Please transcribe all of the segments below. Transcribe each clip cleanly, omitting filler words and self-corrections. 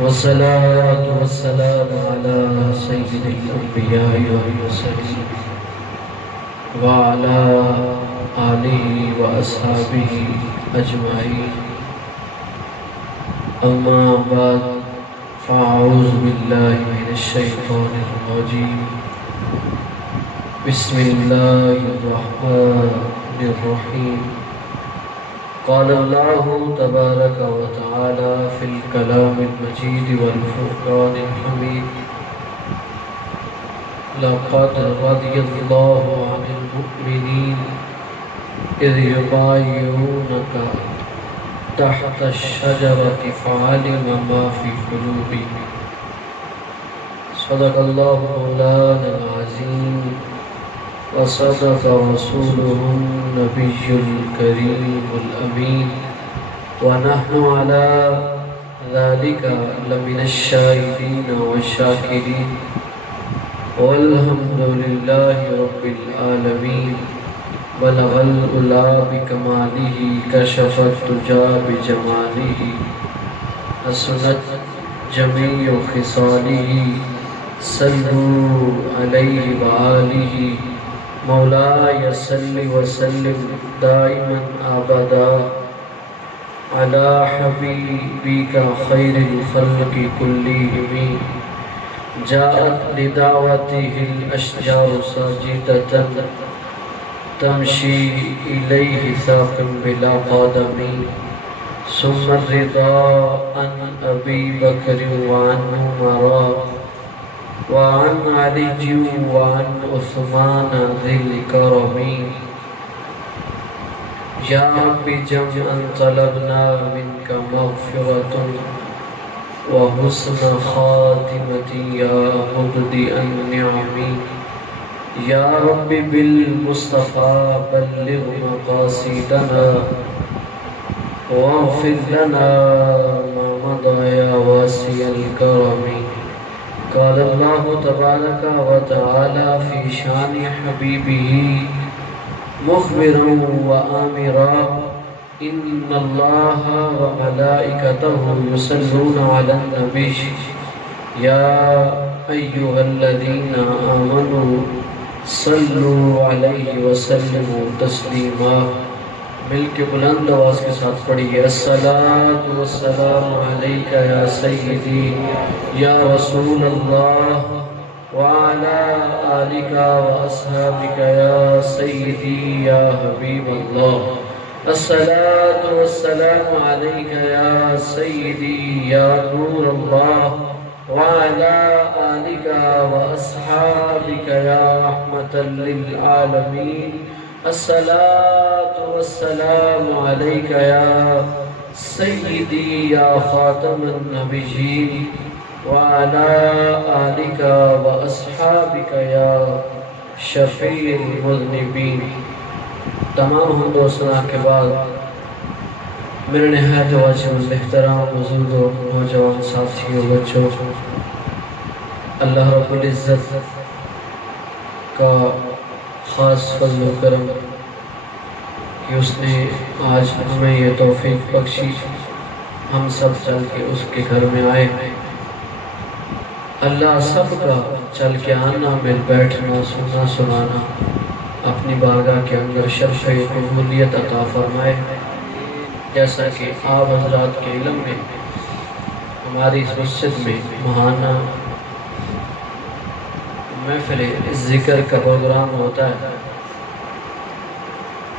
والصلاة والسلام على سيد الأنبياء والمرسلين وعلى آله وأصحابه أجمعين. أما بعد فأعوذ بالله من الشيطان الرجيم. بسم الله الرحمن الرحيم. قال الله تبارك وتعالى في الكلام المجيد والفرقان الحميد: لقد رضي الله عن المؤمنين إذ يبايعونك تحت الشجرة فعلم ما في قلوبهم. صدق الله مولانا العظيم وصدق رسوله النبي الكريم الأمين، ونحن على ذلك لمن الشاهدين والشاكرين، والحمد لله رب العالمين. بلغ العلا بكماله كشف الدجى بجماله، حسنت جميع خصاله. صلوا عليه وآله مولاي صل وسلم دائما أبدا على حبيبك خير الخلق كلهم. جاءت لدعوته الأشجار ساجدة تمشي إليه ساق بلا قدم. ثم الرضا عن أبي بكر وعن عمر وعن علي وعن عثمان ذي الكرم. يا رب جمعا طلبنا منك مغفرة وحسن خاتمة يا مبدئ النعم. يا رب بالمصطفى بلغ مقاصدنا واغفر لنا ما مضى يا واسع الكرم. قال الله تبارك وتعالى في شان حبيبه مخبرا وآمرا: إن الله وملائكته يصلون على النبي يا أيها الذين آمنوا صلوا عليه وسلموا تسلیما. مل کے بلند آواز کے ساتھ پڑھیے: الصلاۃ والسلام علیک یا سیدی یا رسول اللہ وعلی آلک واصحابک یا سیدی یا حبیب اللہ. الصلاۃ والسلام علیک یا سیدی یا نور اللہ وعلی آلک واصحابک یا رحمۃ للعالمین. الصلاۃ والسلام علیک یا سیدی یا خاتم النبیین وعلی آلک واصحابک یا شفیع المذنبین. تمام حمد و ثنا کے بعد میرے نہایت واجب الاحترام بزرگ و نوجوان ساتھیوں بچوں، اللہ رب العزت کا خاص فضل و کرم کہ اس نے آج ہمیں یہ توفیق بخشی ہم سب چل کے اس کے گھر میں آئے. اللہ سب کا چل کے آنا، مل بیٹھنا، سننا سنانا اپنی بارگاہ کے اندر شرف قبولیت عطا فرمائے. جیسا کہ آپ حضرات کے علم میں ہماری اس مسجد میں ماہانہ محفل ذکر کا پروگرام ہوتا ہے،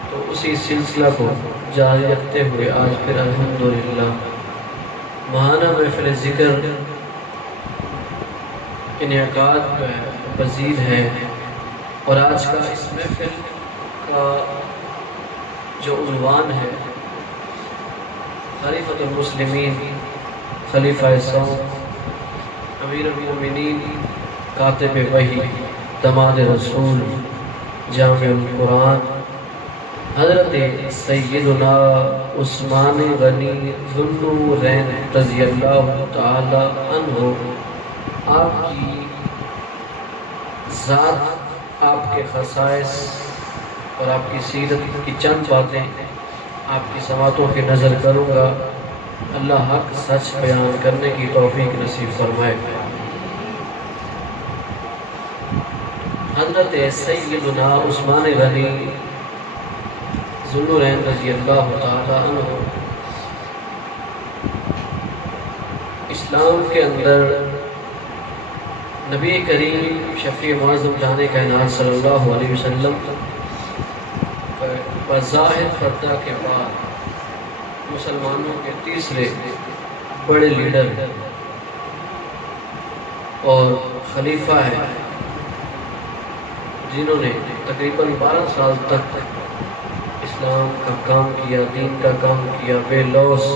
تو اسی سلسلہ کو جاری رکھتے ہوئے آج پھر الحمدللہ ماہانہ محفل ذکر انعقاد پذیر ہے. اور آج کا اس محفل کا جو عنوان ہے خلیفۃ المسلمین، خلیفہ سوم، امیر المومنین، کاتب وحی، دماد رسول، جامع القرآن، حضرت سیدنا عثمان غنی ذو النورین رضی اللہ تعالی عنہ. آپ کی ذات، آپ کے خصائص اور آپ کی سیرت کی چند باتیں آپ کی سماعتوں کی نظر کروں گا. اللہ حق سچ بیان کرنے کی توفیق نصیب فرمائے۔ حضرت سیدنا عثمان غنی ذوالنورین رضی اللہ تعالی عنہ اسلام کے اندر نبی کریم شفیع معظم جان کائنات صلی اللہ علیہ وسلم بظاہر پردہ کے بعد مسلمانوں کے تیسرے بڑے لیڈر اور خلیفہ ہیں، جنہوں نے تقریباً 12 سال تک اسلام کا کام کیا، دین کا کام کیا بے لوث،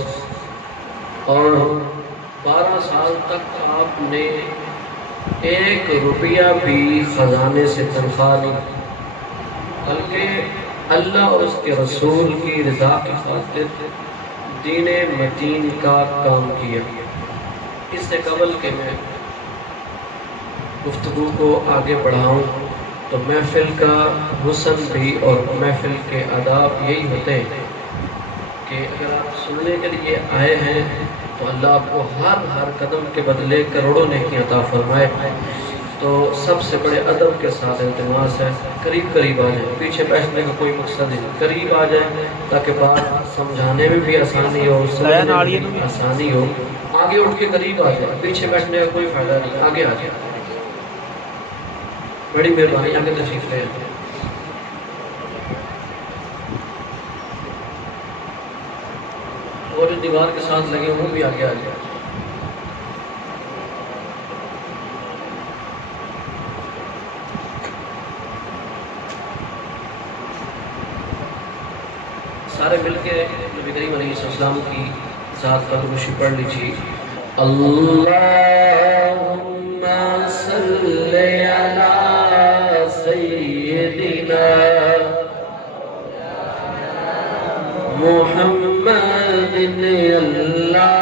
اور 12 سال تک آپ نے 1 روپیہ بھی خزانے سے تنخواہ نہیں، بلکہ اللہ اور اس کے رسول کی رضا کی خاطر دین متین کا کام کیا۔ اس سے قبل کہ میں گفتگو کو آگے بڑھاؤں تو محفل کا حسن بھی اور محفل کے آداب یہی ہوتے ہیں کہ اگر آپ سننے کے لیے آئے ہیں تو اللہ آپ کو ہر قدم کے بدلے کروڑوں نیکی عطا فرمائے۔ تو سب سے بڑے ادب کے ساتھ التماس ہے قریب آ جائیں، پیچھے بیٹھنے کا کوئی مقصد نہیں، قریب آ جائیں تاکہ بات سمجھانے میں بھی آسانی ہو، سمجھنے میں بھی آسانی ہو۔ آگے اٹھ کے قریب آ جائیں، پیچھے بیٹھنے کا کوئی فائدہ نہیں، آگے آ جائیں۔ بڑی مہربانی، آگے تشریف لے آئیں۔ اور جو دیوار کے ساتھ لگے وہ بھی آگے آ جائیں۔ سارے مل کے نبی کریم علیہ السلام کی ذات پر درود پڑھ لیجیے۔ اللہم صلی علی سیدنا محمد، اللہم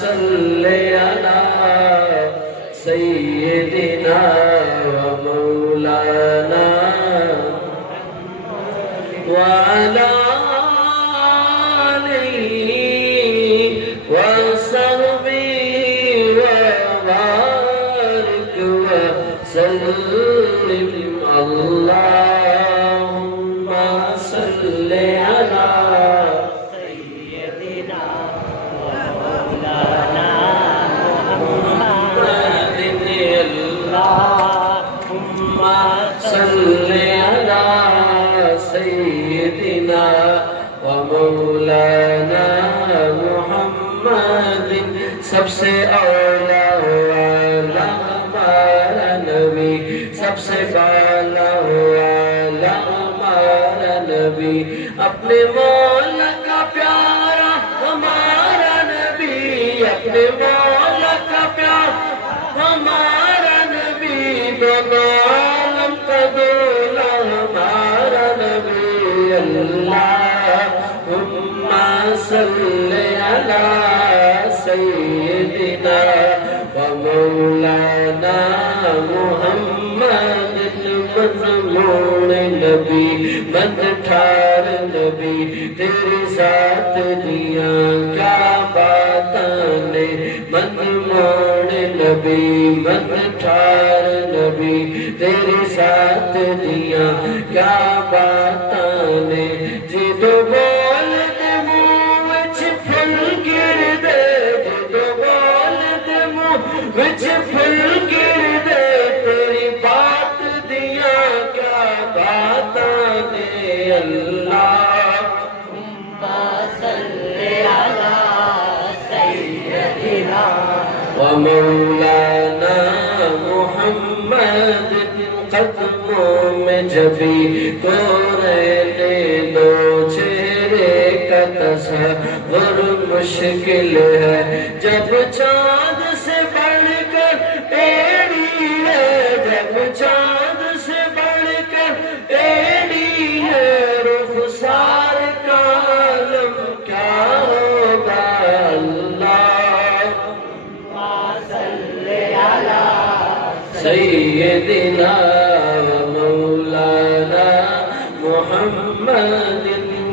صلی علی سیدنا مولانا وعلى آله وصحبه وبارك وسلم اللهم صل على سيدنا ومولانا محمد اللهم صل على سیدنا و مولانا محمد، سب سے اولا والا ہمارا نبی، سب سے بالا والا ہمارا نبی، اپنے مولا کا پیارا ہمارا نبی، اپنے مولا کا پیارا ہمارا نبی، دونوں عالم کا دولا ہمارا نبی۔ اللہم صلی علی سیدنا و مولانا محمد، مضمون نبی مد ٹھار نبی، تیری ذات دیاں کیا باتاں نے، مضمون نبی مد ٹھار نبی، تیری ذات دیاں کیا باتاں نے، جدو بول دے منہ وچ پھل گر دے، جدو بول دے منہ وچ پھل گر دے، تیری بات دیاں کیا باتاں نے۔ اللہم صلی علی سیدنا و مولانا محمد، قدموں میں جبھی تو رہنے دو، چہرے کا تصور مشکل ہے، جب چاند سے بڑھ کر ٹیڑھی ہے، جب چاند سے بڑھ کر ٹیڑھی ہے، رخسار کا عالم کیا ہوگا۔ اللہم صلی علی سیدنا مولانا محمد،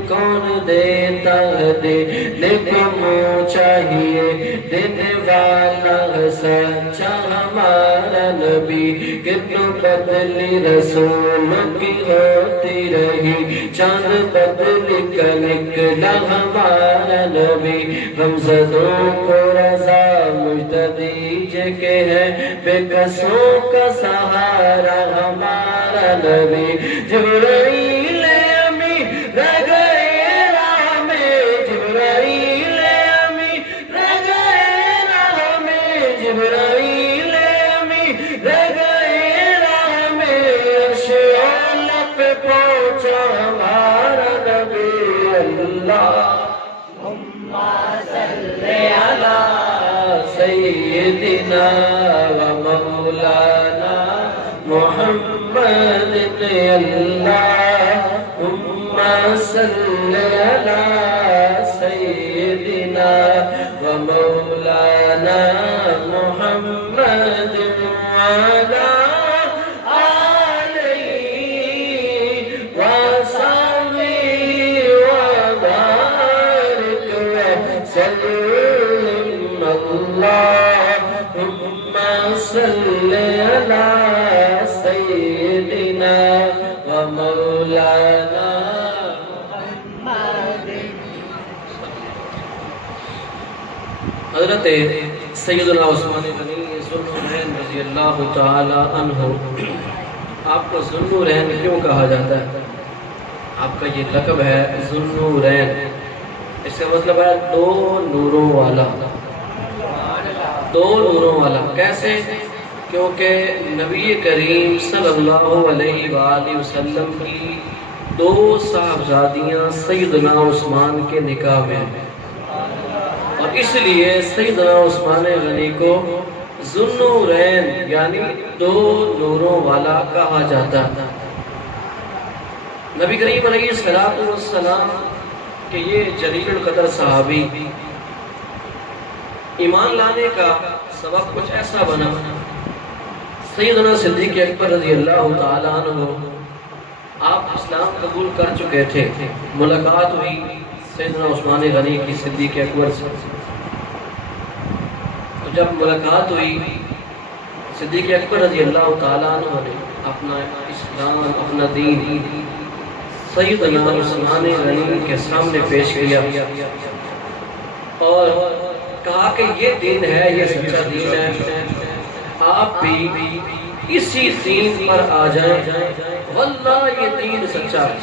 کون دیتا ہے دینے کو منہ چاہیے، دینے والا سچا ہمارا نبی، کتنوں بدلی رسول کی ہوتی رہی، چاند بدلی کا نکلا ہمارا نبی، غمزدوں کو رضا مجتدیج کے ہے، بے کسوں کا سہارا ہمارا نبی، جبرائیل امی رہ گئے راہ میں، جبرائیل امی رہ گئے راہ میں، جبرائیل امی رہ گئے راہ میں، عرش اعلیٰ پہ پہنچا ہمارا نبی اللہم صلی علی سیدنا و مولانا محمد اللہم صلی علی سیدنا و مولانا محمد وعلی آلہ وصحبہ وبارک وسلم اللہم صلی علی سیدنا و مولانا محمد۔ حضرت سیدنا عثمان غنی ذوالنورین رضی اللہ تعالی عنہ، آپ کو ذوالنورین کیوں کہا جاتا ہے؟ آپ کا یہ لقب ہے ذوالنورین، اس کا مطلب ہے دو نوروں والا، دو نوروں والا۔ کیسے؟ کیونکہ نبی کریم صلی اللہ علیہ وآلہ وسلم کی دو صاحبزادیاں سیدنا عثمان کے نکاح میں ہیں، اور اس لیے سیدنا عثمان غنی کو ذوالنورین یعنی دو نوروں والا کہا جاتا ہے۔ نبی کریم علیہ السلام کہ یہ جلیل القدر صحابی ایمان لانے کا سبب کچھ ایسا بنا، سیدنا صدیق اکبر رضی اللہ تعالیٰ عنہ آپ اسلام قبول کر چکے تھے، ملاقات ہوئی سیدنا عثمان غنی کی صدیق اکبر سے، جب ملاقات ہوئی صدیق اکبر رضی اللہ تعالیٰ عنہ نے اپنا اسلام، اپنا دین سیدنا عثمان غنی کے سامنے پیش کیا اور کہا کہ یہ دین ہے، یہ سچا دین ہے، آپ بھی اسی دین پر آ جائیں، واللہ یہ دین سچا ہے۔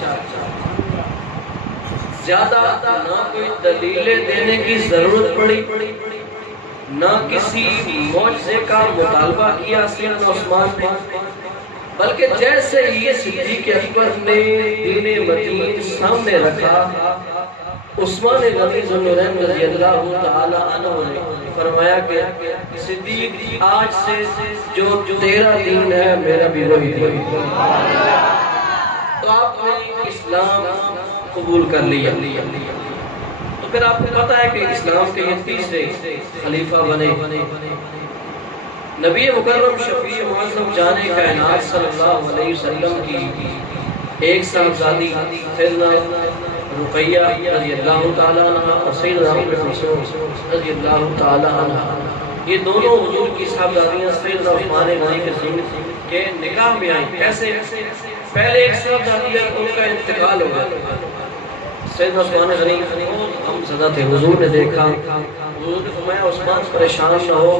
زیادہ نہ کوئی دلیلیں دینے کی ضرورت پڑی، نہ کسی معجزے کا مطالبہ کیا سیدنا عثمان نے، بلکہ جیسے یہ صدیق اکبر نے دین متین سامنے رکھا، عثمان غنی ذوالنورین رضی اللہ تعالی عنہ نے فرمایا کہ صدیق آج سے جو تیرا دین ہے میرا بھی وہی دین ہے۔ تو آپ نے اسلام قبول کر لیا، تو پھر آپ کو پتا ہے کہ اسلام کے یہ تیسرے خلیفہ بنے، نبی مکرم شفیع معظم جان کائنات صلی اللہ علیہ وسلم کی ایک صاحبزادی سیدنا رقیہ رضی اللہ تعالیٰ عنہ اور سیدنا ام کلثوم رضی اللہ تعالیٰ عنہ، یہ دونوں حضور کی صاحبزادیاں سیدنا عثمان غنی کے نکاح میں آئیں۔ کیسے؟ پہلے ایک صاحبزادی ہے ان کا انتقال ہو گیا، سیدنا عثمان غنی ہم زدہ تھے، حضور نے دیکھا، حضور نے فرمایا عثمان پریشان نہ ہو،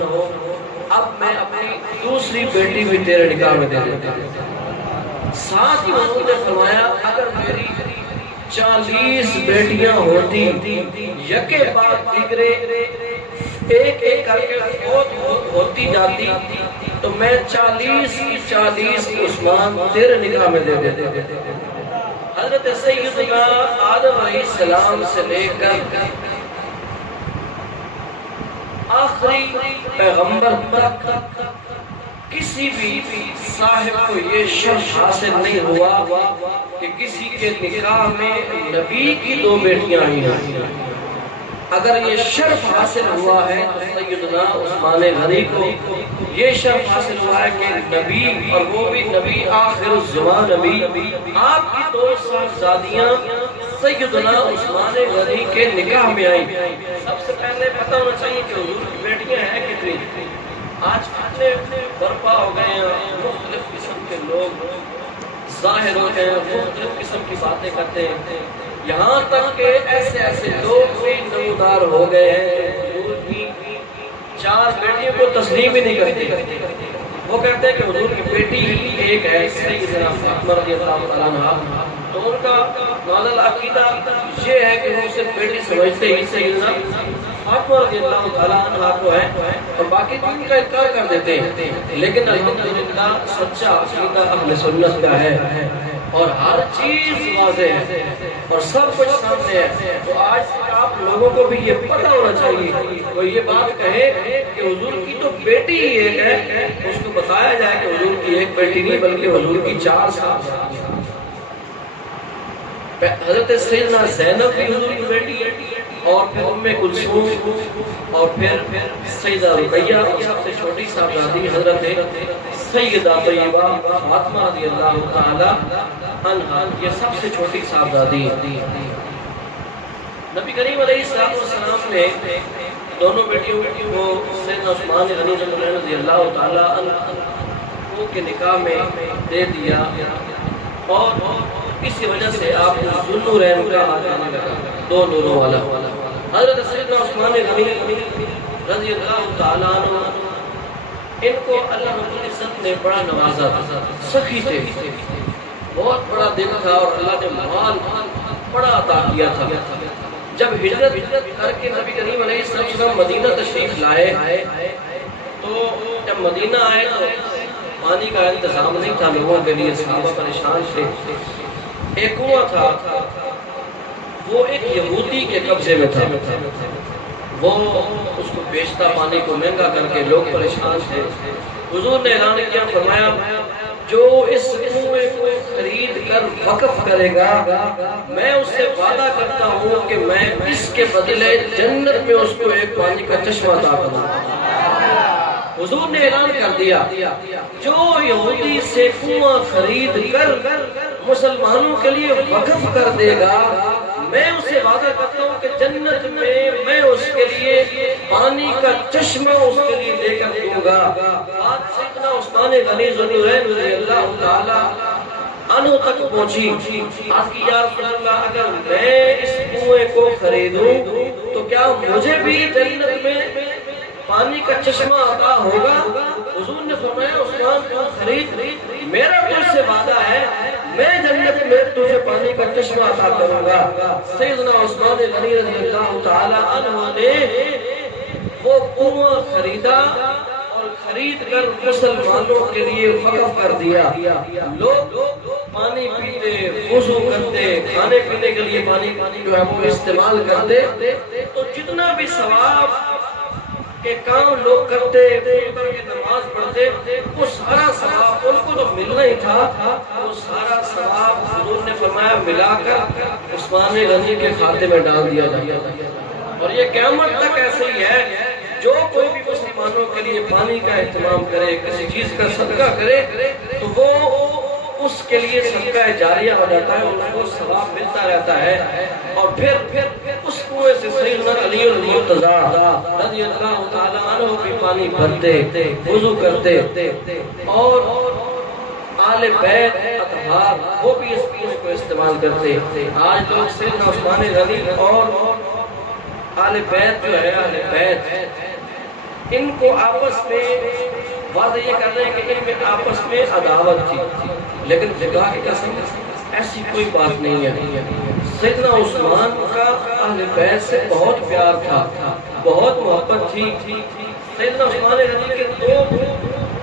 اب میں اپنی دوسری بیٹی بھی تیرے نکاح میں دے دیتا ہوں۔ ساتھ ہی حضور نے فرمایا اگر میری 40 بیٹیاں ہوتی، یکے بعد دیگرے ایک ایک کر کے ہوتی جاتی، تو میں 40 کی 40 عثمان تیرے نکاح میں دے دیتے۔ حضرت سیدنا آدم علیہ السلام سے لے کر آخری پیغمبر تک کسی بھی صاحب کو یہ شرف حاصل نہیں ہوا کہ کسی کے نکاح میں نبی کی 2 بیٹیاں آئی ہیں۔ اگر یہ شرف حاصل ہوا ہے تو سیدنا عثمان غنی کو یہ شرف حاصل ہوا ہے کہ نبی، اور وہ بھی نبی آخر الزمان نبی، آپ کی 2 صاحبزادیاں سیدنا عثمان غنی کے نکاح میں آئی۔ سب سے پہلے پتہ ہونا چاہیے کہ حضور کی بیٹیاں ہیں کتنی۔ آج فتنے برپا ہو گئے ہیں، مختلف قسم کے لوگ ظاہر ہو گئے ہیں، مختلف قسم کی باتیں کرتے ہیں، یہاں تک کہ ایسے ایسے لوگ بھی نمودار ہو گئے ہیں حضور کی 4 بیٹیوں کو تسلیم ہی نہیں کرتے۔ وہ کہتے ہیں کہ حضور کی بیٹی ہی ایک ہے، سیدنا فاطمہ رضی اللہ تعالیٰ عنہا۔ تو ان کا نازل عقیدہ یہ ہے کہ وہ صرف بیٹی سمجھتے ہی سیدنا فاطمہ رضی اللہ تعالیٰ عنہا کو ہے، اور باقی دین کا انکار کر دیتے ہیں۔ لیکن الحمدللہ سچا عقیدہ اہل سنت کا ہے، اور ہر چیز واضح ہے اور سب کچھ سامنے ہے۔ تو آج آپ لوگوں کو بھی یہ پتہ ہونا چاہیے، وہ یہ بات کہے کہ حضور کی تو بیٹی ہی ایک ہے، اس کو بتایا جائے کہ حضور کی ایک بیٹی نہیں بلکہ حضور کی 4 صاحبزادیاں۔ حضرت سیدنا زینب بھی حضور کی بیٹی ہے، اور پھر ام کلثوم، اور پھر سیدہ رقیہ، اور سب سے چھوٹی صاحبزادی حضرت سیدہ طیبہ فاطمہ رضی اللہ تعالی عنہا، یہ سب سے چھوٹی صاحبزادی ہے۔ نبی کریم علیہ السلام نے دونوں بیٹیوں کو سیدنا عثمان غنی رضی اللہ تعالی عنہ کے نکاح میں دے دیا، اور اسی وجہ سے آپ کو ذوالنورین کہا جانے لگا، 2 نوروں والا۔ حضرت سیدنا عثمان غنی رضی اللہ تعالی عنہ، ان کو اللہ رب العزت نے بڑا نوازا تھا، سخی تھے، بہت بڑا دل تھا، اور اللہ نے مال بڑا عطا کیا تھا۔ جب ہجرت کر کے نبی کریم علیہ السلام مدینہ تشریف لائے، تو جب مدینہ آئے تو پانی کا انتظام نہیں تھا لوگوں کے لیے، صحابہ پریشان تھے۔ ایک کنواں تھا، وہ ایک یہودی کے قبضے میں تھا، وہ اس کو بیچتا پانی کو مہنگا کر کے، لوگ پریشان تھے۔ حضور نے اعلان کیا، فرمایا جو اس کنویں کو خرید کر وقف کرے گا، میں اس سے وعدہ کرتا ہوں کہ میں اس کے بدلے جنت میں اس کو ایک پانی کا چشمہ عطا کروں گا۔ حضور نے اعلان کر دیا، جو یہودی سے کنواں خرید کر مسلمانوں کے لیے وقف کر دے گا، میں اسے وعدہ کرتا ہوں کہ جنت میں اس کے لیے پانی کا چشمہ اس کے لیے لے کر دوں گا۔ بات سیدنا عثمان غنی ذوالنورین رضی اللہ تعالی عنہ تک پہنچی۔ آپ کی یا رسول اللہ، اگر میں اس کنویں کو خریدوں تو کیا مجھے بھی جنت میں پانی کا چشمہ عطا ہوگا؟ حضور نے فرمایا عثمان کو خرید، میرا تجھ سے وعدہ ہے میں جنت میں تجھے پانی کا چشمہ عطا کروں گا۔ سیدنا عثمان غنی رضی اللہ تعالی عنہ نے وہ کنواں خریدا، اور خرید کر مسلمانوں کے لیے وقف کر دیا۔ لوگ پانی پیتے، وضو کرتے، کھانے پینے کے لیے پانی جو ہے وہ استعمال کرتے، تو جتنا بھی ثواب کہ کام لوگ کرتے، نماز پڑھتے، وہ سارا ثواب ان کو تو ملنا ہی تھا، وہ سارا ثواب حضور نے فرمایا ملا کر عثمان غنی کے کھاتے میں ڈال دیا جاتا۔ اور یہ قیامت تک ایسے ہی ہے، جو کوئی بھی مسلمانوں کے لیے پانی کا اہتمام کرے، کسی چیز کا صدقہ کرے، تو وہ اس کے لیے صدقہ جاریہ ہو جاتا ہے، اس کو ثواب ملتا رہتا ہے۔ اور پھر اس کنویں سے سیدنا علی المرتضیٰ رضی اللہ تعالی عنہ بھی پانی بھرتے، وضو کرتے، اور آل بیت اطہار وہ بھی اس کنویں کو استعمال کرتے۔ آج لوگ سیدنا عثمان غنی اور آل بیت جو ہے، اہل بیت، ان کو آپس میں واضح یہ کر رہے ہیں کہ ان میں آپس میں عداوت تھی، لیکن خدا کی قسم ایسی کوئی بات نہیں ہے۔ سیدنا عثمان کا اہل بیت سے بہت پیار تھا، بہت محبت تھی۔ سیدنا عثمان غنی کے 2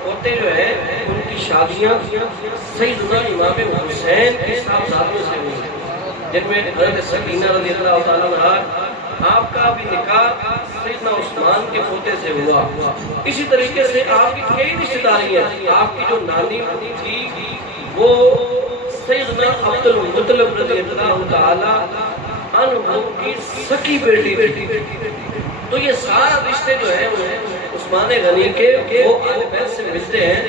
پوتے جو ہیں، ان کی شادیاں سیدنا امام حسین کی صاحبزادیوں سے ہوئی، جن میں حضرت سکینہ رضی اللہ تعالیٰ عنہا، آپ کا بھی نکاح سیدنا عثمان کے پوتے سے ہوا۔ اسی طریقے سے آپ کی کئی رشتہ داریاں، آپ کی جو نانی تھی وہ سیدنا عبد المطلب رضی اللہ تعالی عنہ کی سکی بیٹی تھی۔ تو یہ سارا رشتے جو ہے وہ عثمان غنی کے وہ آل بیت سے ملتے ہیں،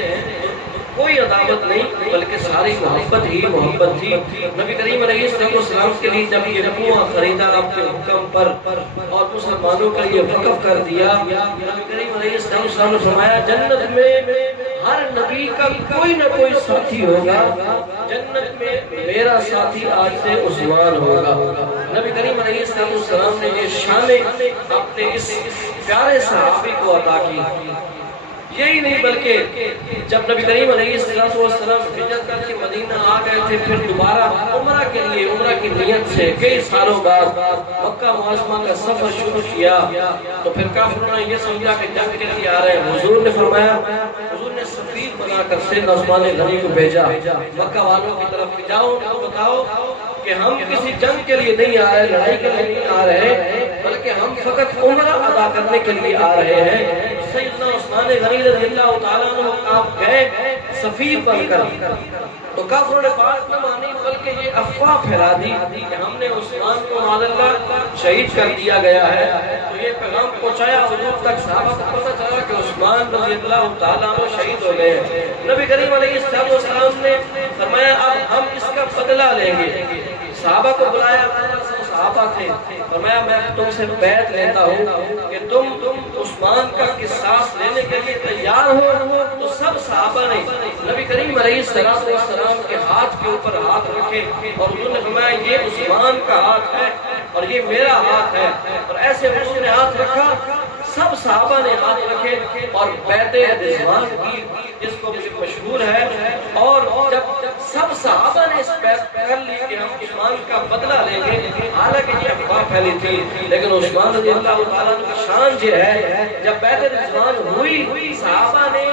کوئی عداوت عداوت نہیں بلکہ ساری محبت ہی محبت تھی۔ نبی کریم علیہ السلام کے لیے جب یہ کنواں خریدا اپنے حکم پر اور مسلمانوں کے لیے وقف کر دیا، نبی کریم علیہ السلام نے فرمایا جنت میں ہر نبی کا کوئی نہ کوئی ساتھی ہوگا، جنت میں میرا ساتھی آج سے عثمان ہوگا۔ نبی کریم علیہ السلام نے یہ شان اپنے اس پیارے صحابی کو عطا کی۔ یہی نہیں بلکہ جب نبی کریم علیہ السلام ہجرت کر کے مدینہ آ گئے تھے، پھر دوبارہ عمرہ کے لیے عمرہ کی نیت سے کئی سالوں بعد مکہ معظمہ کا سفر شروع کیا، تو پھر کافروں نے یہ سمجھا کہ جنگ کے لیے آ رہے ہیں۔ حضور نے فرمایا، حضور نے سفیر بنا کر سیدنا عثمان غنی کو بھیجا مکہ والوں کی طرف کہ جاؤ ان کو بتاؤ کہ ہم کسی جنگ کے لیے نہیں آ رہے، لڑائی کے لیے نہیں آ رہے، بلکہ ہم فقط عمرہ ادا کرنے کے لیے آ رہے ہیں۔ سیدنا عثمان غنی رضی اللہ تعالیٰ عنہ آپ گئے سفیر بن کر، تو کافروں نے بات نہ مانی بلکہ یہ افواہ پھیلا دی کہ ہم نے عثمان کو معاذ اللہ شہید کر دیا گیا ہے۔ تو یہ پیغام پہنچایا حضور تک، صحابہ کو پتہ چلا کہ عثمان رضی اللہ تعالیٰ عنہ شہید ہو گئے ہیں۔ نبی کریم علیہ السلام نے فرمایا اب ہم اس کا بدلہ لیں گے۔ صحابہ کو بلایا، صحابہ تھے، فرمایا میں تم سے بیعت لیتا ہوں کہ تم عثمان کا قصاص لینے کے لیے تیار ہو۔ تو سب صحابہ نے نبی کریم علیہ السلام کے ہاتھ کے اوپر ہاتھ رکھے اور انہوں نے فرمایا یہ عثمان کا ہاتھ ہے اور یہ میرا ہاتھ ہے، اور ایسے حضور نے ہاتھ رکھا، سب صحابہ نے ہاتھ رکھے اور بیعت رضوان کی، جس کو مشہور ہے۔ اور جب سب صحابہ نے اس بیعت کر لی کہ ہم عثمان کا بدلہ لیں گے، حالانکہ یہ افواہ پھیلی تھی، لیکن عثمان رضی اللہ تعالیٰ عنہ کی شان یہ ہے جب بیعت رضوان ہوئی، صحابہ نے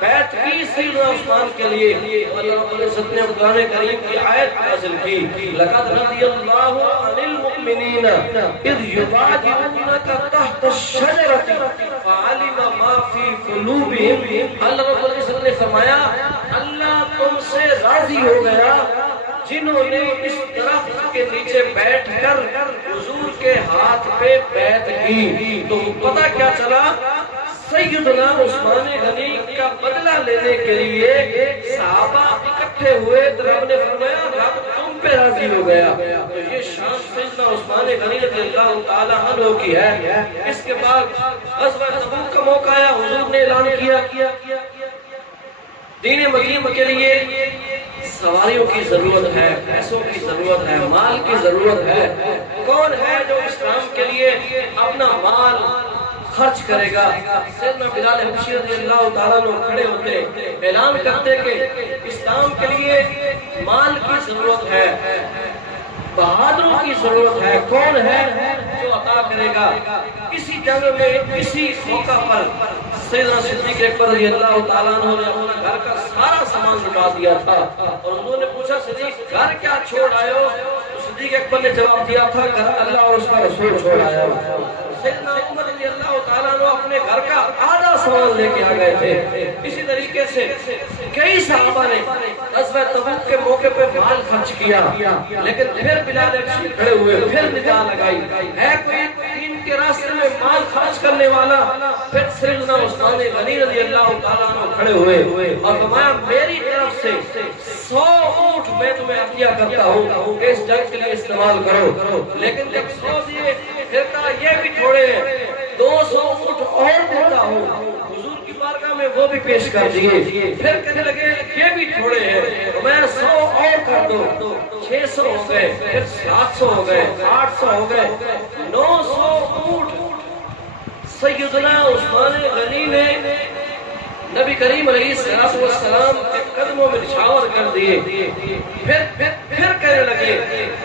بیعت کی سیدنا عثمان کے لیے، اللہ رب العزت نے قرآن کریم کی آیت نازل کی، لقد رضی اللہ عن المؤمنین اذ یبایعونک تحت الشجرۃ فعلم ما فی قلوبہم۔ اللہ رب العزت نے فرمایا اللہ تم سے راضی ہو گیا جنہوں نے اس درخت کے نیچے بیٹھ کر حضور کے ہاتھ پہ بیعت کی۔ تو پتہ کیا چلا، سیدنا عثمان غنی کا بدلہ لینے کے لیے صحابہ اکٹھے ہوئے، تو رب نے فرمایا رب تم پہ راضی ہو گیا۔ تو یہ شان سیدنا عثمان غنی رضی اللہ تعالیٰ عنہ کی ہے۔ اس کے بعد غزوہ تبوک کا موقع آیا، حضور نے اعلان کیا دین مقیم کے لیے سواریوں کی ضرورت ہے، پیسوں کی ضرورت ہے، مال کی ضرورت ہے۔ کون ہے جو اسلام کے لیے اپنا مال خرچ کرے گا؟ سیدنا بلال حبشی رضی اللہ تعالیٰ عنہ کھڑے ہوتے، اعلان کرتے کہ اسلام کے لیے مال کی ضرورت ہے، بہادروں کی ضرورت ہے۔ کون ہے جو عطا کرے گا؟ کسی جنگ میں کسی موقع پر سیدنا صدیق اکبر رضی اللہ تعالیٰ عنہ نے اپنا گھر کا سارا سامان لٹا دیا تھا، اور انہوں نے پوچھا صدیق گھر کیا چھوڑ آئے ہو؟ تو صدیق اکبر نے جواب دیا تھا گھر اللہ اور اس کا رسول چھوڑ آیا ہو۔ سیدنا عمر رضی اللہ تعالیٰ عنہ اپنے گھر کا آدھا سامان لے کے آ گئے تھے۔ اسی طریقے سے کئی صحابہ نے غزوہ تبوک کے موقع پہ مال خرچ کیا، لیکن پھر بلال حبشی کھڑے ہوئے، پھر ندا لگائی، ہے کوئی دین کے راستے میں مال خرچ کرنے والا؟ پھر سیدنا عثمان غنی رضی اللہ تعالیٰ عنہ کھڑے ہوئے اور فرمایا میری طرف سے 100 اونٹ میں تمہیں عطیہ کرتا ہوں کہ اس جنگ کے لیے استعمال کرو۔ لیکن جب 100 دیے پھر کہا یہ بھی تھوڑے ہیں، 200 اونٹ اور دیتا ہوں۔ حضور کی بارگاہ میں وہ بھی پیش کر دیے، پھر کہنے لگے یہ بھی تھوڑے ہیں، میں 100 اور کر دو، 600 ہو گئے، پھر 700 ہو گئے، 800 ہو گئے، 900 اونٹ سیدنا عثمان غنی نے نبی کریم علیہ السلام کے قدموں میں نچھاور کر دیے۔ پھر کہنے لگے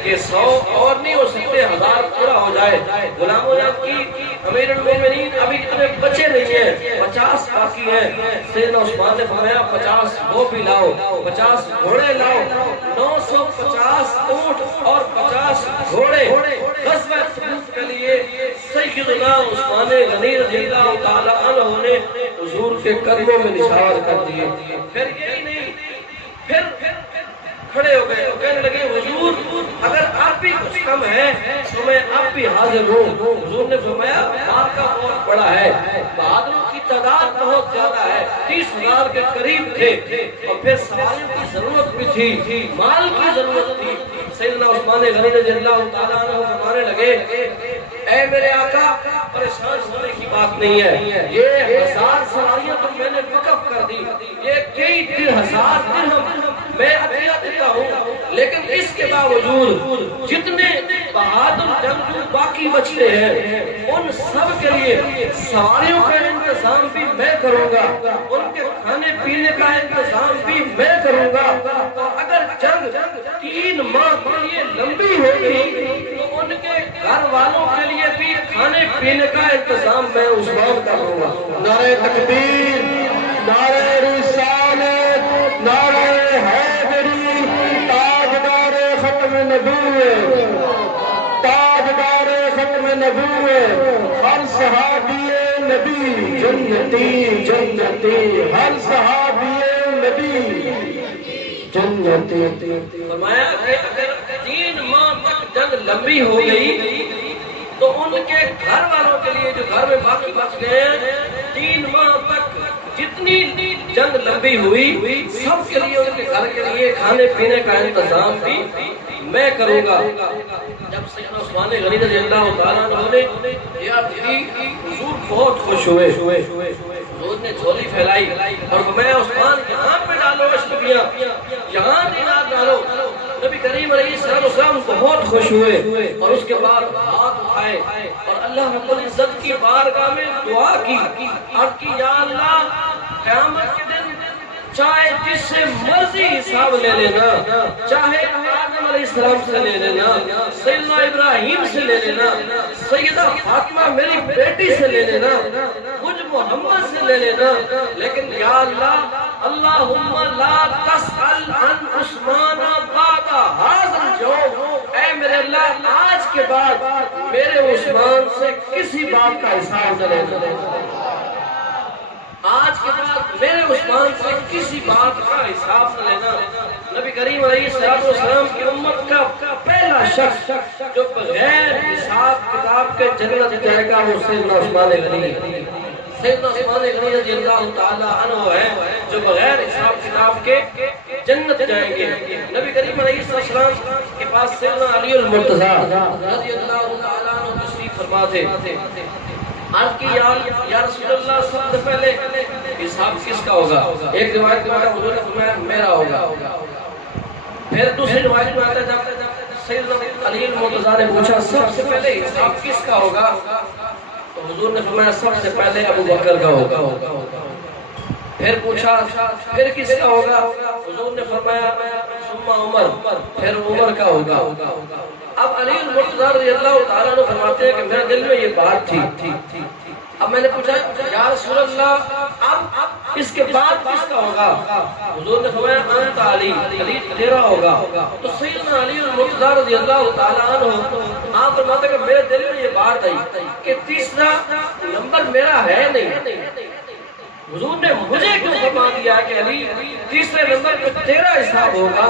کہ 100 اور نہیں ہو سکتے، 1000 پورا ہو جائے۔ غلاموں نے کی امیر المومنین ابھی اتنے بچے نہیں ہیں، 50 باقی ہیں۔ سیدنا عثمان نے فرمایا 50 وہ بھی لاؤ، 50 گھوڑے لاؤ، 950 اونٹ اور 50 گھوڑے غزوہ تبوک کے لیے سیدنا عثمان غنی رضی اللہ تعالی عنہ نے حضور کے قدموں میں نچھاور کر دیے۔ پھر یہی نہیں، پھر کھڑے ہو گئے، کہنے لگے حضور اگر آپ بھی کچھ کم ہے تو میں اب بھی حاضر ہوں۔ حضور نے فرمایا مال کا بہت بڑا ہے، بہادروں کی تعداد بہت زیادہ ہے، 30,000 کے قریب تھے، اور پھر سواریوں کی ضرورت بھی تھی، مال کی ضرورت تھی۔ سیدنا عثمان غنی رضی اللہ تعالیٰ عنہ فرمانے لگے، اے میرے آقا، پریشان ہونے کی بات نہیں ہے، یہ 1000 سواریاں تو میں نے وقف کر دی، یہ کئی 1000 درہم میں عطیہ دیتا ہوں، لیکن اس کے باوجود جتنے بہادر جنگجو باقی بچتے ہیں ان سب کے لیے سواریوں کا انتظام بھی میں کروں گا، ان کے کھانے پینے کا انتظام بھی میں کروں گا، اور اگر جنگ 3 ماہ کے لیے لمبی ہوگی تو ان کے گھر والوں کے لیے بھی کھانے پینے کا انتظام میں عثمان کروں گا۔ نعرہ تکبیر، نعرہ رسالت، نعرہ حیدری، تاجدار ختم نبوت، تاجدار ختم نبوت، ہر صحابی نبی جنتی جنتی، ہر صحابی نبی جنتی۔ فرمایا کہ اگر 3 ماہ تک جنگ لمبی ہو گئی تو ان کے گھر والوں کے لیے جو گھر میں باقی بچ گئے ہیں، 3 ماہ تک جتنی جنگ لمبی ہوئی سب کے لیے ان کے گھر کے لیے کھانے پینے کا انتظام بھی میں کروں گا۔ جب سیدنا عثمان غنی رضی اللہ تعالیٰ عنہ نے یہ عرض کی، حضور بہت خوش ہوئے، حضور نے جھولی پھیلائی اور فرمایا عثمان یہاں پہ ڈالو اشرفیاں، یہاں دینار ڈالو۔ نبی کریم علیہ السلام بہت خوش ہوئے اور اس کے بعد ہاتھ اٹھائے اور اللہ رب العزت کی بارگاہ میں دعا کی، عرض کی یا اللہ قیامت کے دن چاہے جس سے مرضی حساب لے لینا، چاہے آدم علیہ السلام سے لے لینا، سیدنا ابراہیم سے لے لینا، سیدہ فاطمہ میری بیٹی سے لے لینا، مجھ محمد سے لے لینا، لیکن یا اللہ اللہم لا تسأل عن عثمان بعد هذا اليوم، اے میرے اللہ آج کے بعد میرے عثمان سے کسی بات کا حساب نہ لینا، آج کے بعد میرے عثمان سے کسی بات کا حساب نہ لینا۔ نبی کریم علیہ السلام کی امت کا پہلا شخص جو بغیر حساب کتاب کے جنت جائے گا وہ سیدنا عثمان غنی، سیدنا عثمان غنی رضی اللہ تعالیٰ عنہ ہے جو بغیر حساب کتاب کے جنت جائیں گے۔ نبی کریم علیہ السلام کے پاس سیدنا علی المرتضیٰ رضی اللہ تعالیٰ عنہ تشریف فرما تھے، عرض کی یا رسول اللہ سب سے پہلے حساب کس کا ہوگا؟ ایک روایت میں حضور نے فرمایا میرا ہوگا، پھر دوسری روایت میں آتا جب سیدنا علی المرتضیٰ نے پوچھا سب سے پہلے حساب کس کا ہوگا تو حضور نے فرمایا سب سے پہلے ابو بکر کا ہوگا، پھر پوچھا پھر کس کا ہوگا، حضور نے فرمایا ثم عمر، پھر عمر کا ہوگا۔ اب علی المرتضیٰ رضی اللہ تعالیٰ عنہ فرماتے ہیں کہ میرے دل میں یہ بات تھی، اب میں نے پوچھا یا رسول اللہ اب اس کے بعد کس کا ہوگا؟ حضور نے فرمایا انت علی، علی تیرا ہوگا۔ تو سیدنا علی المرتضیٰ رضی اللہ تعالیٰ عنہ آپ فرماتے ہیں کہ میرے دل میں یہ بات آئی کہ تیسرا نمبر میرا ہے نہیں، حضور نے مجھے کیوں فرما دیا کہ علی تیسرے نمبر پہ تیرا حساب ہوگا؟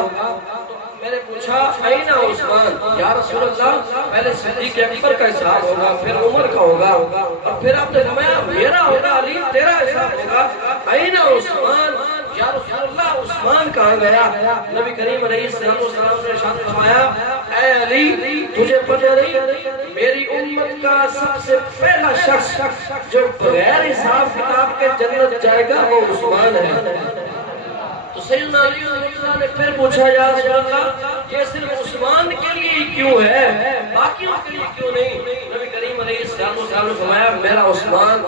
میں نے پوچھا اینا عثمان، یا رسول اللہ پہلے صدیق اکبر کا حساب ہوگا پھر عمر کا ہوگا اور پھر آپ نے فرمایا میرا ہوگا علی تیرا حساب ہوگا، اینا عثمان، یا رسول اللہ عثمان کہاں گیا؟ نبی کریم علیہ السلام نے ارشاد فرمایا اے علی تجھے پتہ نہیں میری امت کا سب سے پہلا شخص جو بغیر حساب کتاب کے جنت جائے گا وہ عثمان ہے۔ تو سیدنا علی نے پھر پوچھا یا رسول اللہ یہ صرف عثمان کے لیے ہی کیوں ہے، باقیوں کے لیے کیوں نہیں؟ نبی کریم علیہ السلام نے فرمایا میرا عثمان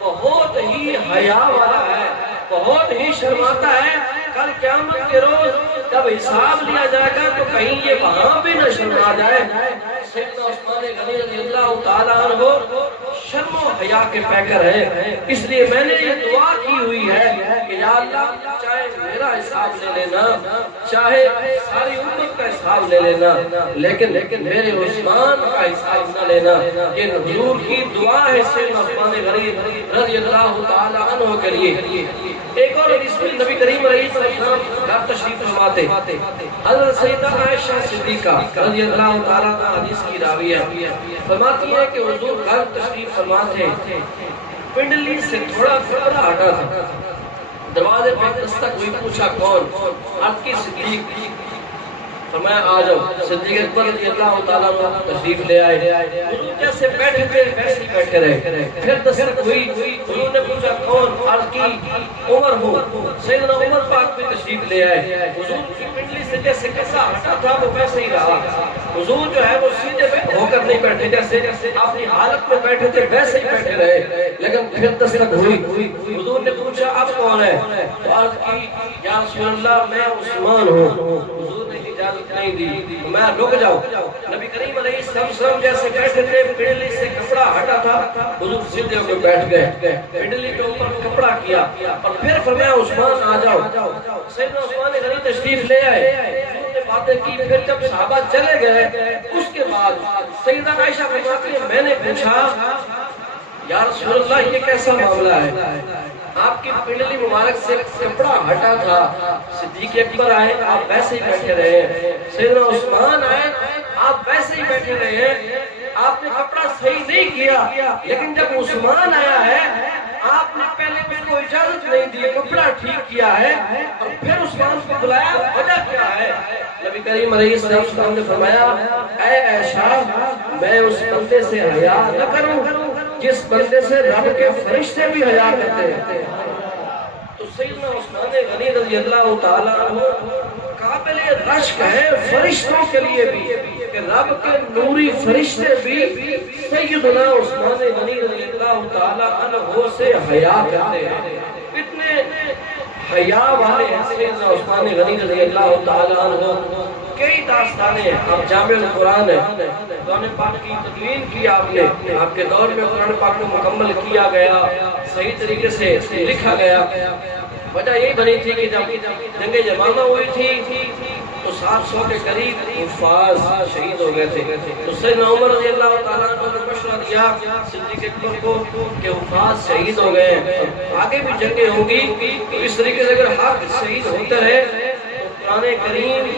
بہت ہی حیا والا ہے، بہت ہی شرماتا ہے، کل قیامت کے روز جب حساب لیا جائے گا تو کہیں یہ وہاں بھی نہ شرما جائے۔ سیدنا عثمان غنی رضی اللہ تعالیٰ عنہ شرم و حیا کے پیکر ہے، اس لیے میں نے یہ دعا کی ہوئی ہے کہ یا اللہ چاہے میرا حساب لے لینا، چاہے ساری امت کا حساب لے لینا، لیکن میرے عثمان کا حساب نہ لینا۔ یہ حضور کی دعا ہے سیدنا عثمان غنی رضی اللہ تعالیٰ عنہ کے لیے۔ ایک اور حدیث میں نبی کریم علیہ السلام گھر تشریف فرماتے، حضرت سیدہ عائشہ صدیقہ رضی اللہ تعالیٰ عنہ حدیث کی راوی ہے، فرماتی ہے کہ حضور گھر تشریف فرماتے پنڈلی سے تھوڑا کپڑا ہٹا تھا، دروازے پہ دستک ہوئی، پوچھا کون؟ عرض کی صدیق، فرمایا آ جاؤ۔ صدیق اکبر رضی اللہ تعالیٰ عنہ تشریف لے آئے، حضور جیسے بیٹھے تھے ویسے ہی بیٹھے رہے۔ پھر دستک ہوئی، حضور نے پوچھا کون؟ عرض کی عمر ہوں۔ سیدنا عمر پاک بھی تشریف لے آئے، حضور کی پنڈلی سے جیسے کیسا ہٹا تھا وہ ویسے ہی رہا۔ حضور جو ہے وہ سیدھے ہو کر نہیں بیٹھے، جیسے اپنی حالت میں بیٹھے تھے ویسے ہی بیٹھے رہے۔ لیکن پھر دستک ہوئی، حضور نے پوچھا اب کون ہے؟ تو عرض کی یا رسول اللہ میں عثمان ہوں۔ حضور نے اجازت نہیں دی، میں رک جاؤ۔ نبی کریم علیہ السلام جیسے بیٹھے تھے، پنڈلی سے کپڑا ہٹا تھا، حضور سیدھے ہو کے بیٹھ گئے، پنڈلی کے اوپر کپڑا کیا اور پھر فرمایا عثمان آ جاؤ۔ سیدنا عثمان غنی تشریف لے آئے، باتیں کی۔ پھر جب صحابہ چلے گئے اس کے بعد سیدہ عائشہ فرماتی ہیں میں نے پوچھا یا رسول اللہ یہ کیسا معاملہ ہے؟ آپ کی پنڈلی مبارک سے کپڑا ہٹا تھا، صدیق اکبر آئے آپ ویسے ہی بیٹھے رہے، سیدنا عثمان آئے آپ ویسے ہی بیٹھے رہے، آپ نے کپڑا صحیح نہیں کیا۔ لیکن جب عثمان آیا ہے آپ نے پہلے اس کو اجازت نہیں دی، کپڑا ٹھیک کیا ہے اور پھر عثمان کو بلایا، وجہ کیا ہے؟ نبی کریم علیہ السلام نے فرمایا اے عائشہ میں اس بندے سے حیا نہ کروں جس بندے سے رب کے فرشتے بھی حیا کرتے ہیں۔ تو سیدنا عثمان غنی رضی اللہ تعالیٰ عنہ قابل رشک ہے فرشتوں کے لیے بھی کہ رب کے نوری فرشتے بھی سیدنا عثمان غنی رضی اللہ تعالیٰ عنہ سے حیا کرتے ہیں۔ اتنے حیا والے ہیں سیدنا عثمان غنی رضی اللہ تعالیٰ عنہ۔ کئی داستانیں ہیں، آپ جامع القرآن ہے، قرآن پاک کی تدوین کی آپ نے، آپ کے دور میں قرآن پاک کو مکمل کیا گیا، صحیح طریقے سے لکھا گیا۔ وجہ یہی بنی تھی کہ جب جنگ یمامہ ہوئی تھی تو 700 کے قریب حفاظ شہید ہو گئے تھے۔ تو سیدنا عمر رضی اللہ تعالیٰ عنہ نے مشورہ دیا صدیق اکبر کو کہ حفاظ شہید ہو گئے ہیں، آگے بھی جنگیں ہوں گی تو اس طریقے سے اگر حق شہید ہوتے رہے تو قرآن کریم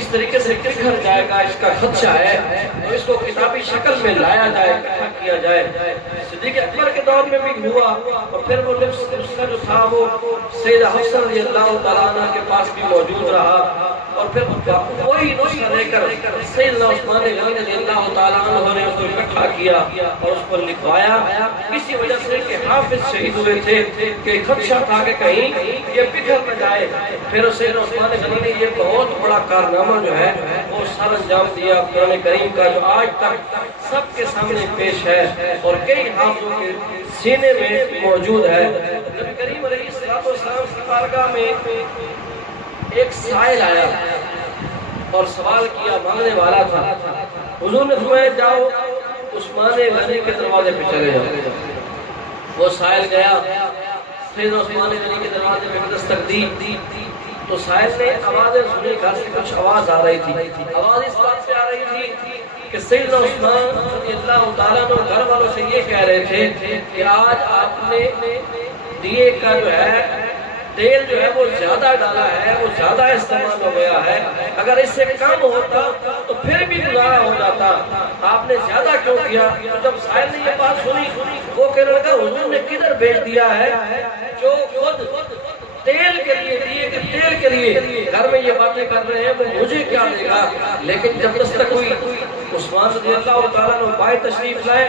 اس طریقے سے بکھر جائے گا، اس کا خدشہ ہے، تو اس کو کتابی شکل میں لایا جائے، اکٹھا کیا جائے۔ صدیق اکبر کے دور میں بھی ہوا اور پھر وہ نسخہ جو تھا وہ سیدہ حفصہ رضی اللہ تعالیٰ عنہ کے پاس بھی موجود رہا اور پھر وہی نسخہ لے کر سیدنا عثمان غنی رضی اللہ تعالیٰ عنہ نے اس کو اکٹھا کیا اور اس پر لکھوایا، اسی وجہ سے کہ حافظ شہید ہوئے تھے کہ خدشہ تھا کہ کہیں یہ بکھر نہ جائے۔ پھر سیدنا عثمان غنی نے یہ بہت بڑا کارنامہ جو ہے وہ سر انجام دیا قرآن کریم کا، جو آج تک سب کے سامنے پیش ہے اور کئی حافظوں کے سینے میں موجود ہے۔ نبی کریم علیہ السلام کی بارگاہ میں ایک سائل آیا اور سوال کیا، مانگنے والا تھا۔ حضور نے فرمایا جاؤ عثمان غنی کے دروازے پہ چلے جاؤ۔ وہ سائل گیا، سیدنا عثمان غنی کے دروازے پہ دستک دی تو سائل نے آوازیں سنی، گھر سے کچھ آواز آ رہی تھی۔ آواز اس بات سے آ رہی تھی کہ سیدنا عثمان رضی اللہ تعالیٰ عنہ گھر والوں سے یہ کہہ رہے تھے کہ آج آپ نے دیے کا جو ہے تیل جو ہے وہ زیادہ ڈالا ہے، وہ زیادہ استعمال ہو گیا ہے، اگر اس سے کم ہوتا تو پھر بھی گزارا ہو جاتا، آپ نے زیادہ کیوں کیا؟ تو جب سائل نے یہ بات سنی وہ کہنے لگا حضور نے کدھر بھیج دیا ہے جو خود تیل کے لیے دیے کہ تیل کے لیے گھر میں یہ باتیں کر رہے ہیں وہ مجھے کیا دے گا؟ لیکن جب دستک ہوئی عثمان رضی اللہ تعالیٰ عنہ باہر تشریف لائے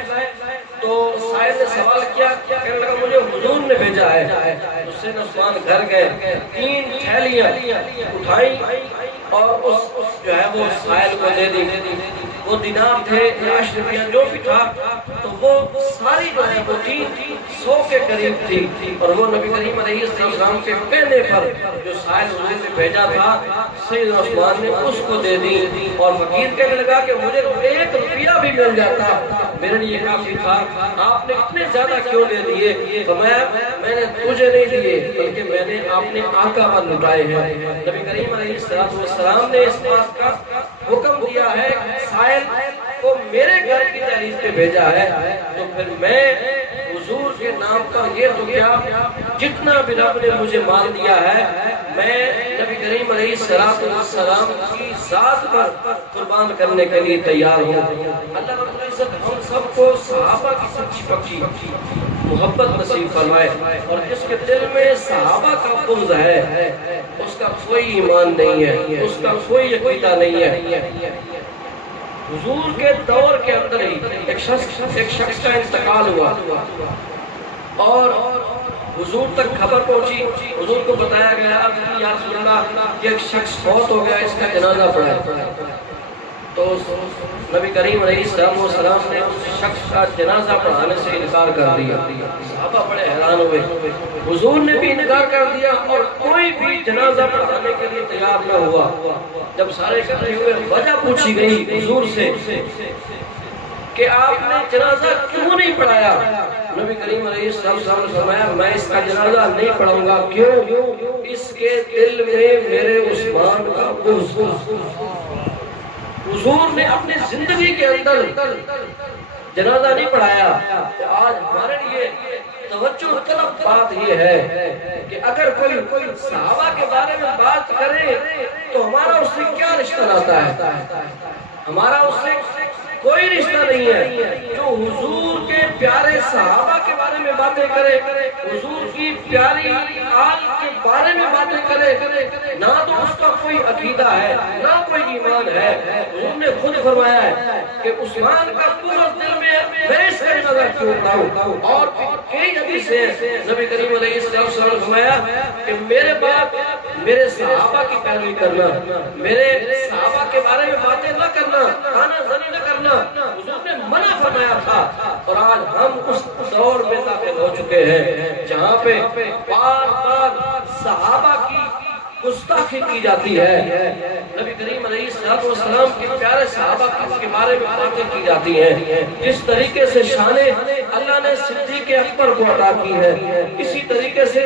تو سائل نے سوال کیا، کہنے لگا مجھے حضور نے بھیجا ہے۔ اس سے عثمان گھر گئے، 3 تھیلیاں اٹھائی اور اس جو ہے وہ سائل کو دے دی۔ وہ دینار تھے یا اشرفیاں جو بھی تھا تو وہ ساری جو ہے وہ 300 کے قریب تھی اور وہ نبی کریم علیہ السلام کے کہنے پر جو سائل حضور نے بھیجا تھا سیدنا عثمان نے اس کو دے دی اور فقیر کہنے لگا کہ مجھے 1 روپیہ بھی مل جاتا میرے لیے کافی تھا، آپ نے اتنے زیادہ کیوں دے دیے؟ تو میں نے تجھے نہیں دیے بلکہ میں نے اپنے آقا پر لٹائے ہیں۔ نبی کریم علیہ السلام نے اس بات کا حکم دیا ہے سائل کو میرے گھر کی دہلیز پہ بھیجا ہے تو پھر میں حضور کے نام کا یہ تو کیا جتنا بھی رب نے مجھے مال دیا ہے میں نبی کریم علیہ السلام کی ذات پر قربان کرنے کے لیے تیار ہوں۔ اللہ رب العزت ہم سب کو صحابہ کی سچی پکی محبت نصیب فرمائے، اور جس کے دل میں صحابہ کا بغض ہے اس کا کوئی ایمان نہیں ہے، اس کا کوئی عقیدہ نہیں ہے۔ حضور کے دور کے اندر ہی ایک شخص کا انتقال ہوا اور حضور تک خبر پہنچی، حضور کو بتایا گیا یا رسول اللہ یہ ایک شخص فوت ہو گیا، اس کا جنازہ پڑھا ہے۔ تو نبی کریم علیہ السلام نے اس شخص کا جنازہ پڑھانے سے انکار کر دیا۔ صحابہ بڑے حیران ہوئے، حضور نے بھی انکار کر دیا اور کوئی بھی جنازہ پڑھانے کے لیے تیار نہ ہوا۔ جب سارے اکٹھے ہوئے وجہ پوچھی گئی حضور سے کہ آپ نے جنازہ کیوں نہیں پڑھایا؟ نبی کریم علیہ السلام نے فرمایا میں اس کا جنازہ نہیں پڑھاؤں گا، کیوں؟ اس کے دل میں میرے عثمان کا بغض۔ حضور نے اپنی زندگی کے اندر جنازہ نہیں پڑھایا۔ تو آج ہمارے لیے توجہ طلب بات یہ ہے کہ اگر کوئی صحابہ کے بارے میں بات کرے تو ہمارا اس سے کیا رشتہ لاتا ہے؟ ہمارا اس سے کوئی رشتہ نہیں ہے۔ جو حضور کے پیارے صحابہ کے بارے میں باتیں کرے، حضور کی پیاری آل کے بارے میں باتیں کرے، نہ تو اس کا کوئی عقیدہ ہے نہ کوئی ایمان ہے۔ حضور نے خود فرمایا ہے کہ عثمان کا پورا دل میں میں اس کا جنازہ کیوں پڑھاؤں؟ اور کئی حدیثیں نبی کریم علیہ السلام نے فرمایا کہ میرے بعد میرے صحابہ کی پیروی کرنا، میرے صحابہ کے بارے میں باتیں نہ کرنا، خانہ زنی نہ کرنا، حضور نے منع فرمایا تھا۔ اور آج ہم اس دور میں داخل ہو چکے ہیں جہاں پہ بار بار صحابہ کی گستاخی کی جاتی ہے، نبی کریم علیہ السلام کے پیارے صحابہ کے بارے میں باتیں کی جاتی ہیں۔ جس طریقے سے شان اللہ نے صدیق اکبر کو عطا کی ہے، اسی طریقے سے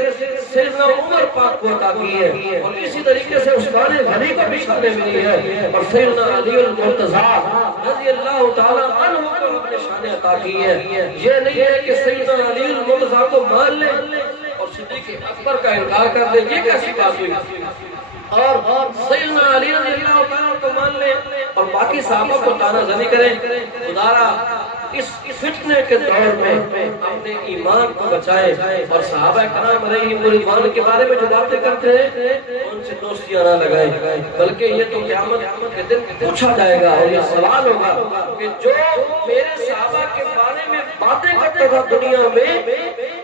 سیدنا عمر پاک کو عطا کی ہے، اور اسی طریقے سے عثمان غنی کو بھی شان ملی ہے، اور سیدنا علی المرتضیٰ رضی اللہ تعالیٰ عنہ کو اپنے شان عطا کی ہے۔ یہ نہیں ہے کہ سیدنا علی المرتضیٰ کو مان لیں اور صدیق اکبر کا انکار کر دیں، یہ کیسی بات ہوئی؟ اور سیدنا علی رضی اللہ تعالیٰ کو مان لیں اور باقی صحابہ کو طعنہ زنی کریں۔ خدارا اس فتنے کے دور میں اپنے ایمان کو بچائیں اور صحابہ کرام علیہم رضوان کے بارے میں جو باتیں کرتے ہیں ان سے دوستیاں نہ لگائیں، بلکہ یہ تو قیامت کے دن پوچھا جائے گا اور یہ سوال ہوگا کہ جو میرے صحابہ کے بارے میں باتیں کرتا تھا دنیا میں،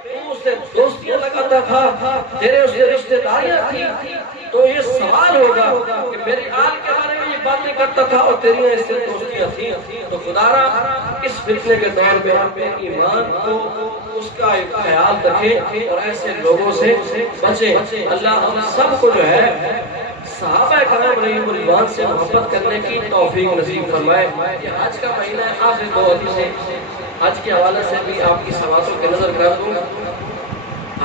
تو اس سے دوستیاں لگاتا تھا، تیرے اس سے رشتہ داریاں تھی، تو یہ سوال ہوگا کہ میری آل کے بارے میں یہ باتیں کرتا تھا اور تیری اس سے دوستیاں تھیں۔ تو خدارا اس فتنے کے دور میں اپنے ایمان کو اس کا خیال رکھیں اور ایسے لوگوں سے بچیں۔ اللہ ہم سب کو جو ہے صحابہ کرام علیہم رضوان سے محبت کرنے کی توفیق نصیب فرمائے۔ یہ آج کا مہینہ ہے، آخر دو حدیثیں حج کے حوالے سے بھی آپ کی سماعتوں کے نظر کر دوں۔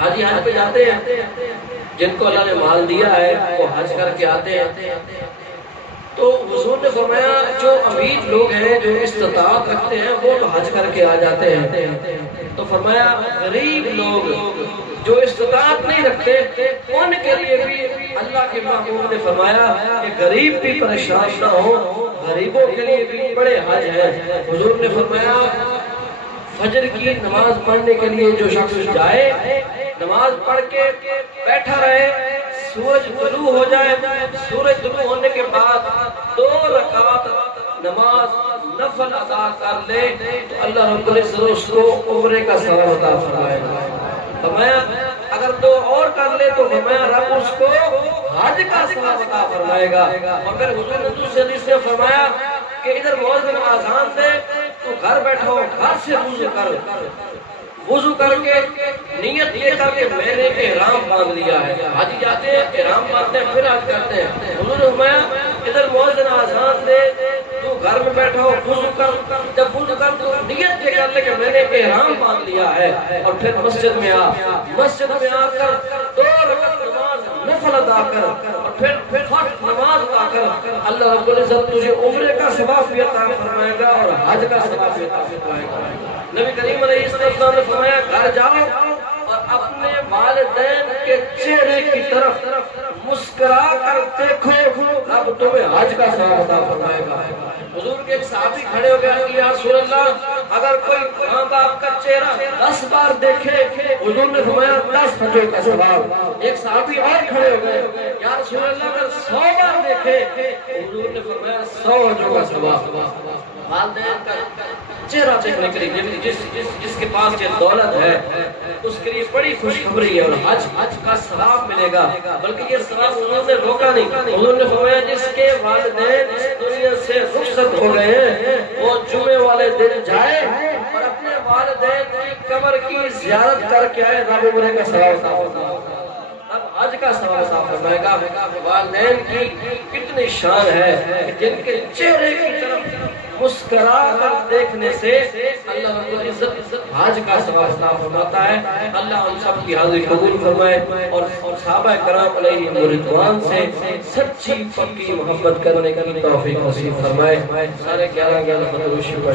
حاجی حج پہ جاتے ہیں، جن کو اللہ نے مال دیا ہے وہ حج کر کے آتے ہیں، تو حضور نے فرمایا جو امیر لوگ ہیں جو استطاعت رکھتے ہیں وہ تو حج کر کے آ جاتے ہیں، تو فرمایا غریب لوگ جو استطاعت نہیں رکھتے ان کے لیے بھی اللہ کے محبوب نے فرمایا کہ غریب بھی پریشان نہ ہو، غریبوں کے لیے بھی بڑے حج ہیں۔ حضور نے فرمایا فجر کی نماز پڑھنے کے لیے جو شخص جائے، نماز پڑھ کے بیٹھا رہے، سورج طلوع ہو جائے، سورج طلوع ہونے کے بعد 2 رکعت نماز نفل ادا کر لے تو اللہ رب العزت اس کو عمرے کا ثواب عطا فرمائے گا۔ فرمایا اگر 2 اور کر لے تو فرمایا رب اس کو حج کا ثواب عطا فرمائے گا۔ اور پھر حضور نے دوسرے حدیث میں فرمایا کہ ادھر مؤذن اذان دے تو گھر بیٹھو، گھر سے وضو کر کے نیت یہ کر کے میں نے احرام باندھ لیا ہے۔ حاجی جاتے ہیں احرام باندھتے ہیں پھر حج کرتے ہیں۔ حضور نے فرمایا ادھر مؤذن اذان دے تو گھر میں بیٹھو، وضو کر، جب وضو کر تو نیت یہ کر لے کہ میں نے احرام باندھ لیا ہے، اور پھر مسجد میں آ کر 2 رکعت نماز نفل ادا کر اور پھر فرض نماز ادا کر، اللہ رب العزت تجھے عمرے کا ثواب بھی عطا فرمائے گا اور حج کا ثواب بھی عطا فرمائے گا۔ نبی کریم علیہ السلام نے فرمایا گھر جاؤ اور اپنے والدین کے چہرے کی طرف مسکرا کر دیکھو، رب اب تمہیں حج کا ثواب عطا فرمائے گا۔ حضور کے ایک صحابی کھڑے ہو گئے، یا رسول اللہ اگر کوئی ماں باپ کا چہرہ 10 بار دیکھے، حضور نے فرمایا 10 حجوں کا ثواب۔ ایک صحابی اور کھڑے ہو گئے، یا رسول اللہ اگر 100 بار دیکھے، حضور نے فرمایا 100 حجوں کا ثواب۔ والدین کا چہرہ دیکھنے کے لیے جس کے پاس یہ دولت ہے اس کے لیے بڑی خوشخبری ہے، اور حج کا ثواب ملے گا۔ بلکہ یہ ثواب انہوں نے روکا نہیں، انہوں نے فرمایا جس کے والدین اس دنیا سے رخصت ہو گئے ہیں وہ جمعے والے دن جائے اور اپنے والدین کی قبر کی زیارت کر کے آئے، رب عمرے کا ثواب عطا۔ اب حج کا ثواب عطا فرمائے گا۔ والدین کی کتنی شان ہے کہ جن کے چہرے کی طرف مسکرا کر دیکھنے سے اللہ رب العزت حج کا ثواب عطا فرماتا ہے۔ اللہ ہم سب کی حاضری قبول فرمائے اور صحابہ کرام علیہ رضوان سے سچی پکی محبت کرنے کی توفیق نصیب فرمائے۔ سارے 11 درود شکر